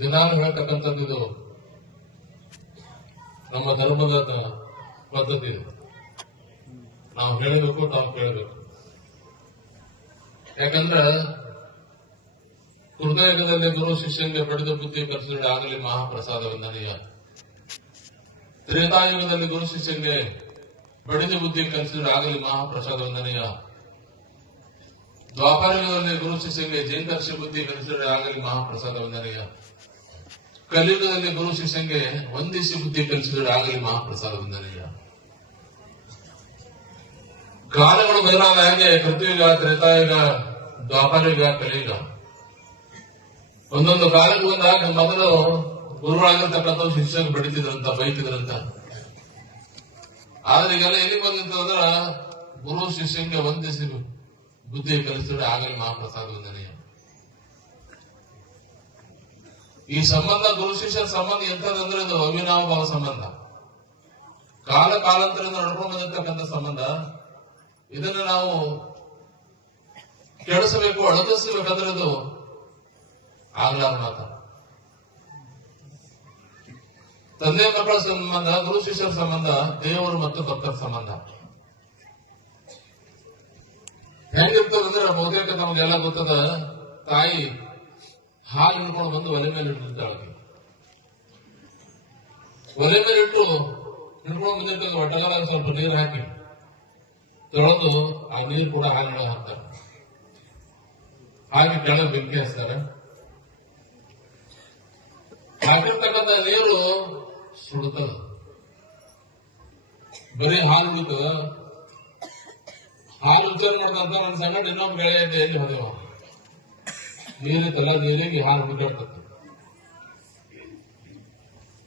ದಿನಾಲು ಹೇಳ್ತಕ್ಕಂಥದ್ದು ಇದು ನಮ್ಮ ಧರ್ಮದ ಪದ್ಧತಿ. ನಾವು ಹೇಳಬೇಕು, ತಾವು ಕೇಳಬೇಕು. ಯಾಕಂದ್ರೆ ಹೃದಯದಲ್ಲಿ ಗುರು ಶಿಷ್ಯಂಗೆ ಪಡೆದ ಬುದ್ಧಿ ಕಲಿಸಿದ ಆಗಲಿ ಮಹಾಪ್ರಸಾದ ವಂದನೀಯ. ತ್ರೇತಾಯುಗದಲ್ಲಿ ಗುರು ಶಿಷ್ಯಂಗೆ ಪಡೆದ ಬುದ್ಧಿ ಕಲಿಸಿದ ಆಗಲಿ ಮಹಾಪ್ರಸಾದ ವಂದನೀಯ. ದ್ವಾಪರಯುಗದಲ್ಲಿ ಗುರು ಶಿಷ್ಯಂಗೆ ಜೇಂಕರ್ಷಿ ಬುದ್ಧಿ ಕಲಿಸಿದ ಆಗಲಿ ಮಹಾಪ್ರಸಾದ ವಂದನೀಯ. ಕಲಿಯುಗದಲ್ಲಿ ಗುರು ಶಿಷ್ಯಂಗೆ ವಂದಿಸಿ ಬುದ್ಧಿ ಕಲಿಸಿದ ಆಗಲಿ ಮಹಾಪ್ರಸಾದ ವಂದನೀಯ. ಕಾಲಗಳು ಬದಲಾದ ಹಾಗೆ ಕೃತಯುಗ, ತ್ರೇತಾಯುಗ, ದ್ವಾಪರಯುಗ, ಕಲಿಯುಗ ಒಂದೊಂದು ಕಾಲಕ್ಕೆ ಬಂದಾಗ ಮೊದಲು ಗುರುಗಳಾಗಿರ್ತಕ್ಕಂಥ ಶಿಷ್ಯರು ಬಡಿತಿದ್ರಂತ, ಬೈತಿದ್ರಂತ. ಆದ್ರೆ ಈಗೆಲ್ಲ ಎಲ್ಲಿ ಬಂದಿರ್ತಂದ್ರ ಗುರು ಶಿಷ್ಯಂಗೆ ವಂದಿಸಿ ಬುದ್ಧಿ ಕಲಿಸಿದ್ರೆ ಆಗಲಿ ಮಹಾಪ್ರಸಾದ ವಂದನೀಯ. ಈ ಸಂಬಂಧ ಗುರು ಶಿಷ್ಯರ ಸಂಬಂಧ ಎಂತದಂದ್ರೆ ಇದು ಅವಿನಾವ ಭಾವ ಸಂಬಂಧ. ಕಾಲಾಂತರದಿಂದ ನಡ್ಕೊಂಡು ಬಂದಿರ್ತಕ್ಕಂಥ ಸಂಬಂಧ. ಇದನ್ನು ನಾವು ಕೆಡಿಸಬೇಕು, ಅಳಗಿಸಬೇಕಾದ್ರೆ ಇದು ಆಗ್ಲಾರ ಮಾತ. ತಂದೆ ಮಕ್ಕಳ ಸಂಬಂಧ, ಗುರು ಶಿಷ್ಯರ ಸಂಬಂಧ, ದೇವರು ಮತ್ತು ಭಕ್ತರ ಸಂಬಂಧ ಹೆಂಗಿರ್ತದಂದ್ರೆ ಬಹುತೇಕ ನಮಗೆಲ್ಲ ಗೊತ್ತದ. ತಾಯಿ ಹಾಲು ಹಿಡ್ಕೊಂಡು ಬಂದು ಒಲೆ ಮೇಲೆ ಇಟ್ಟಿರ್ತಾಳೆ. ಒಲೆ ಮೇಲೆ ಇಟ್ಟು ಹಿಡ್ಕೊಂಡು ಬಂದಿರ್ತಾಗ ಒಟ್ಟಗಾಲ ಸ್ವಲ್ಪ ನೀರು ಹಾಕಿ ತೊಳೆದು ಆ ನೀರು ಕೂಡ ಹಾಲಿನ ಹಾಕ್ತಾರೆ. ಹಾಕಿ ಕೆಳಗೆ ಬೆಂಕಿ ಹಚ್ತಾರೆ. ಹಾಕಿರ್ತಕ್ಕಂಥ ನೀರು ಸುಡುತ್ತದ, ಬರೀ ಹಾಲು ಉಳಿತದ. ಹಾಲು ವಿಚಾರ ಮಾಡ್ದಂತ ನನ್ನ ಸಂಗಡ ಇನ್ನೊಬ್ಬ ಗೆಳೆಯ ಇದೆ, ಎಲ್ಲಿ ಹೋದೆವ ನೀರಿತ್ತಲ್ಲ, ನೀರಿಗೆ ಹಾಲು ಹುಡುಕಾಡ್ತದೆ.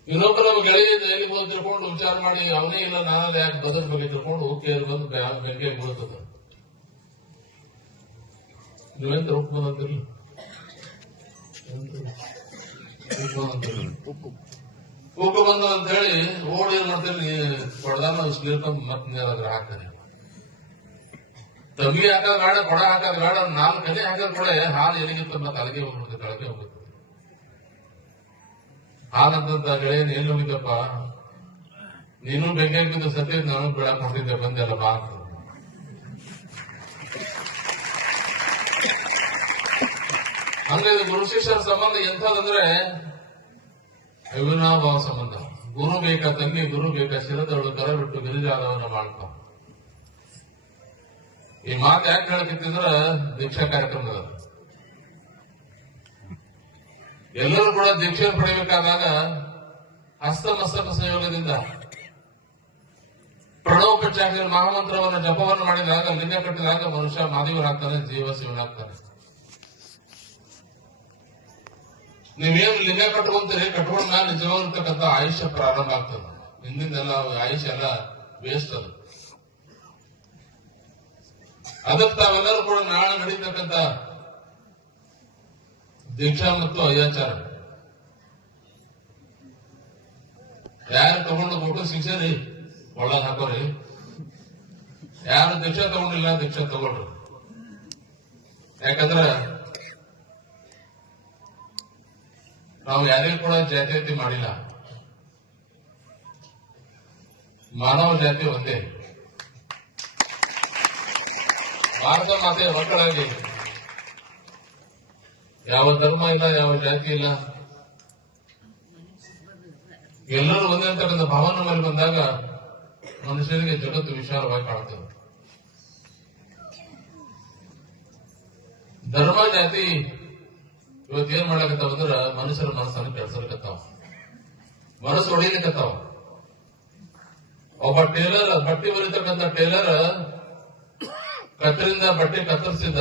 ಇನ್ನೊಬ್ಬರ ಗೆಳೆಯ ಇದೆ, ಎಲ್ಲಿ ಹೋಗಿ ತಿಳ್ಕೊಂಡು ವಿಚಾರ ಮಾಡಿ ಅವನೇ ಇಲ್ಲ ನಾನಲ್ಲ ಯಾಕೆ ಬದಲ್ ಬಗ್ಗೆ ತಿಳ್ಕೊಂಡು ಕೇಳಿ ಬಂದು ಬೆಂಕಿಗೆ ಬೀಳ್ತದ. ನೀವೇನ್ ಉಪ್ಪು ಬಂದಿರಿ? ಉಪ್ಪು ಬಂದು ಅಂತ ಹೇಳಿ ಓಡಿ ಏನ್ ಮಾಡ್ತೇನೆ, ಕೊಡದಾನ ಇಷ್ಟು ನೀರ್ಕೊಂಡು ಮತ್ತೆ ನೀರಾದ್ರೆ ಹಾಕ್ತಾನೆ. ತಮ್ಮಿಗೆ ಹಾಕೋದ್ ಬೇಡ, ಕೊಡ ಹಾಕೋದ್ ಬೇಡ, 4 ಕಲೆ ಹಾಕೋದ್ ಕೂಡ ಹಾಲು ಎಲ್ಲಿಗಿತ್ತು ಮತ್ತೆ ಅಲ್ಲಿಗೆ ಹೋಗ್ಬಿಡುತ್ತೆ, ಕಳಗೆ ಹೋಗುತ್ತೆ. ಹಾಲಂತ ಗೆಳೆಯನ್ ಎಲ್ಲಿ ಹೋಗಿದ್ದಪ್ಪ, ನೀನು ಬೆಂಕಿ ಹಾಕಿದ್ದು ಸತ್ಯ, ನಾನು ಬೆಳಕ್ ಹೊಟ್ಟಿದ್ದೆ ಬಂದೆಲ್ಲ ಬಾ ಅಂತ. ಹಂಗೆ ಗುರು ಶಿಷ್ಯರ ಸಂಬಂಧ ಎಂಥದಂದ್ರೆ ಅವಿನಾಭಾವ ಸಂಬಂಧ. ಗುರು ಬೇಕಾ ತಂಗಿ, ಗುರು ಬೇಕಾ ಶಿರದವಳು, ಕರ ಬಿಟ್ಟು ಗಿರಿಜಾದವನ್ನ ಮಾಡ್ತಾವ. ಈ ಮಾತು ಯಾಕೆ ಹೇಳಕ್ಕಿತ್ತಿದ್ರ ದೀಕ್ಷಾ ಕಾರ್ಯಕ್ರಮದ ಎಲ್ಲರೂ ಕೂಡ ದೀಕ್ಷೆ ಪಡೆಯಬೇಕಾದಾಗ ಹಸ್ತಮಸ್ತಕ ಸಂಯೋಗದಿಂದ ಪ್ರಣವ ಪಂಚಾಕ್ಷರ ಮಹಾಮಂತ್ರವನ್ನು ಜಪವನ್ನು ಮಾಡಿದಾಗ, ಲಿಂಗ ಕಟ್ಟಿದಾಗ ಮನುಷ್ಯ ಮಾದೇವರಾಗ್ತಾನೆ, ಜೀವ ಶಿವನಾಗ್ತಾನೆ. ನೀವೇನು ಲಿಂಗ ಕಟ್ಕೊಂತೀರಿ, ಕಟ್ಕೊಂಡ ಮೇಲೆ ನಿಜವಾಗಿರ್ತಕ್ಕಂಥ ಆಯುಷ್ಯ ಪ್ರಾರಂಭ ಆಗ್ತದೆ. ಹಿಂದಿಂದೆಲ್ಲ ಆಯುಷ್ಯ ಎಲ್ಲ ವೇಸ್ಟ್ ಅದು. ಅದಕ್ಕೆ ತಾವೆಲ್ಲರೂ ಕೂಡ ನಾಳೆ ನಡೀತಕ್ಕಂಥ ದೀಕ್ಷಾ ಮತ್ತು ಅಯ್ಯಾಚಾರ ಯಾರು ತಗೊಂಡು ಕೊಟ್ಟು ಶಿಕ್ಷೆ ರೀ ಒಳಗ್ ಹಾಕೋರಿ. ಯಾರು ದೀಕ್ಷಾ ತಗೊಂಡಿಲ್ಲ ದೀಕ್ಷಾ ತಗೊಂಡ್ರು. ಯಾಕಂದ್ರ ನಾವು ಯಾರಿಗೂ ಕೂಡ ಜಾತಿ ಮಾಡಿಲ್ಲ. ಮಾನವ ಜಾತಿ ಒಂದೇ. ಭಾರತ ಮಾತೆ ಮಕ್ಕಳಾಗಿ ಯಾವ ಧರ್ಮ ಇಲ್ಲ, ಯಾವ ಜಾತಿ ಇಲ್ಲ, ಎಲ್ಲರೂ ಒಂದೇ ಅಂತಕ್ಕಂಥ ಭಾವನೆ ಮೇಲೆ ಬಂದಾಗ ಮನುಷ್ಯನಿಗೆ ಜಗತ್ತು ವಿಶಾಲವಾಗಿ ಕಾಣುತ್ತದೆ. ಧರ್ಮ ಜಾತಿ ಇವತ್ತೇನ್ ಮಾಡ್ಲಕತ್ತಾವ ಅಂದ್ರ ಮನುಷ್ಯರ ಮನಸ್ಸನ್ನು ಕೆಡ್ಸಲಿಕತ್ತಾವ, ಮನಸ್ಸು ಹೊಡಿಲಿಕತ್ತಾವ. ಒಬ್ಬ ಟೇಲರ್, ಬಟ್ಟೆ ಬರೀತಕ್ಕಂಥ ಟೇಲರ್ ಕತ್ತರಿಂದ ಬಟ್ಟೆ ಕತ್ತರಿಸಿದ,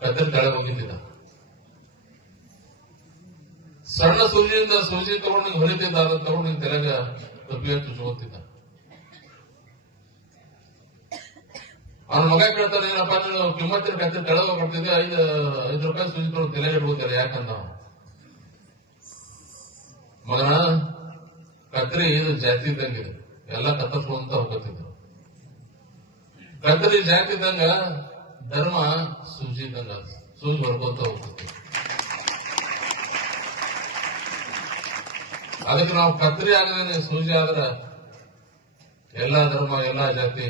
ಕತ್ತರಿ ಕೆಳಗೆ ಹೋಗಿದ್ದ. ಸಣ್ಣ ಸೂಜಿಯಿಂದ ಸೂಜಿ ತಗೊಂಡು ಹೊಲಿತಿದ್ದ, ಅದನ್ನ ತಗೊಂಡು ತೆಲಗ ತಪ್ಪಿಗೆ ಚುಚ್ಚುತ್ತಿದ್ದ. ಅವನ ಮಗ ಕೇಳ್ತಾನೆ, ಏನಪ್ಪ ನೀನು ಕಿಮ್ಮತ್ತಿನ ಕತ್ತರಿ ಕೆಳಗೆ ಕೊಡ್ತಿದ್ದೆ, 5 ರೂಪಾಯಿ ಸೂಜಿ ತಗೊಂಡು ತೆಲೆಗೆ ಇಟ್ಕೋತಾರೆ ಯಾಕಂದ. ಮಗನ ಕತ್ರಿ ಇದು ಜಾತಿ ಇದ್ದಂಗಿದೆ, ಎಲ್ಲ ಕತ್ತರಿಸುವಂತ ಹೋಗುತ್ತಿದ್ದ. ಕತ್ತರಿ ಜಾತಿ ಇದ್ದಂಗ ಧರ್ಮ ಸೂಜಿ ಇದ್ದಂಗ, ಸೂಜಿ ಹೊಡ್ಕೊಂತ ಹೋಗ್ತದೆ. ಅದಕ್ಕೆ ನಾವು ಕತ್ರಿ ಆಗದೇನೆ ಸೂಜಿ ಆದ್ರೆ ಎಲ್ಲಾ ಧರ್ಮ ಎಲ್ಲಾ ಜಾತಿ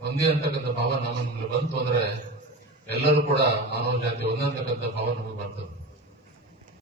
ಒಂದೇ ಅಂತಕ್ಕಂಥ ಭಾವ ನಮ್ಮಲ್ಲಿ ಬಂತು ಅಂದ್ರೆ ಎಲ್ಲರೂ ಕೂಡ ಮಾನವ ಜಾತಿ ಒಂದೇ ಅಂತಕ್ಕಂಥ ಭಾವ ನಮಗೆ ಬರ್ತದೆ.